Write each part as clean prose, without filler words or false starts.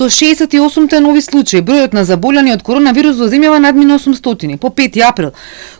Со 68 нови случаи, бројот на заболени од коронавирус во земјава надмина 800. По 5 април,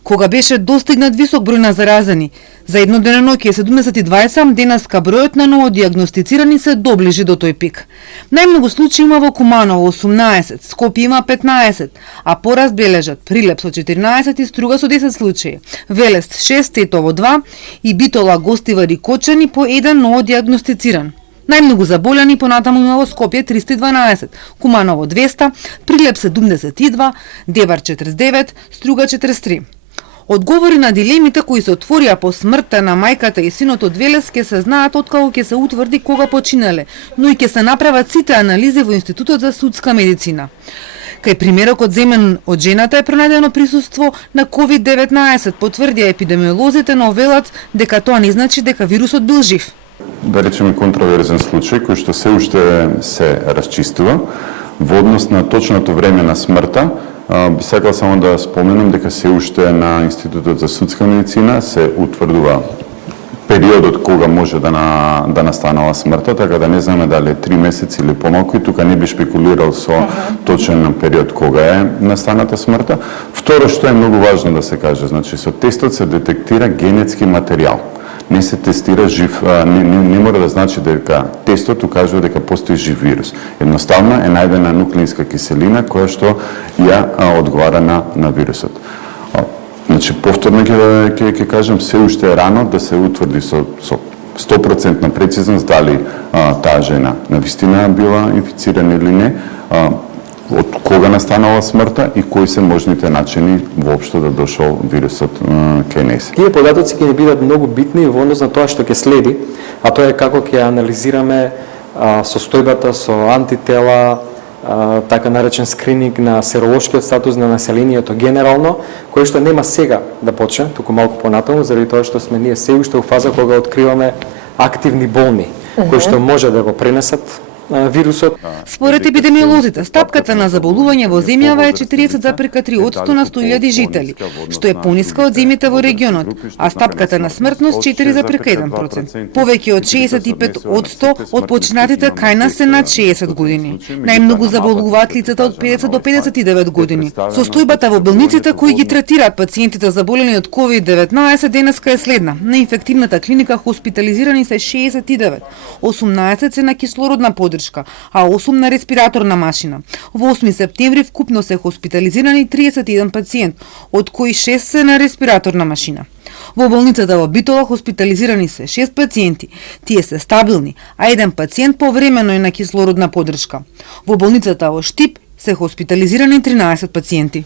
кога беше достигнат висок број на заразени, за едноденевноќе е 72, денеска бројот на новодиагностицирани се доближи до тој пик. Најмногу случаи има во Куманово 18, Скопје има 15, а пораз бележат Прилеп со 14 и Струга со 10 случаи, Велест 6, Тетово 2 и Битола, Гостивар и Кочани по еден новодиагностициран. Најмногу заболени понатаму има во Скопје 312, Куманово 200, Прилеп 72, Девар 49, Струга 43. Одговори на дилемите кои се отворија по смртта на мајката и синот од Велес ќе се знаат откако ќе се утврди кога починале, но и ќе се направат сите анализи во Институтот за судска медицина. Кај примерокот земен од жената е пронајдено присуство на COVID-19, потврдија епидемиолозите, но велат дека тоа не значи дека вирусот бил жив. Да речеме контроверзен случај кој што се уште се расчистува во однос на точното време на смртта. Би сакал само да споменам дека се уште на Институтот за судска медицина се утврдува периодот кога може да настанала смртта, така да не знаме дали 3 месеци или помалку, и тука не би шпекулирал со точен период кога е настаната смртта. Второ, што е многу важно да се каже, значи со тестот се детектира генетски материјал. Не се тестира жив, не мора да значи дека тестот укажува дека постои жив вирус. Едноставно е најдена нуклеинска киселина која што ја одговара на вирусот. Значи, повторно ќе кажем, се уште е рано да се утврди со 100% прецизност дали таа жена навистина била инфицирана или не, од кога настанала смртта и кои се можните начини воопшто да дошол вирусот кај нејс. Тие податоци ќе ни бидат многу битни во однос на тоа што ќе следи, а тоа е како ќе анализираме состојбата со антитела, така наречен скрининг на серолошкиот статус на населението генерално, кој што нема сега да почне, туку малку понатаму, заради тоа што сме ние се уште у фаза кога откриваме активни болни, кои што може да го пренесат вирусот. Според епидемиолозите, стапката на заболување во земјава е 40,3% на 100.000 жители, што е пониска од земјите во регионот, а стапката на смртност 4,1%. Повеќе од 65% од починатите кај нас се над 60 години. Најмногу заболуваат лицата од 50 до 59 години. Состојбата во болниците кои ги третираат пациентите заболени од COVID-19 денеска е следна. На инфективната клиника хоспитализирани се 69, 18 се на кислородна поддршка, а 8 на респираторна машина. Во 8 септември вкупно се хоспитализирани 31 пациент, од кои 6 се на респираторна машина. Во болницата во Битола хоспитализирани се 6 пациенти, тие се стабилни, а еден пациент повремено е на кислородна поддршка. Во болницата во Штип се хоспитализирани 13 пациенти.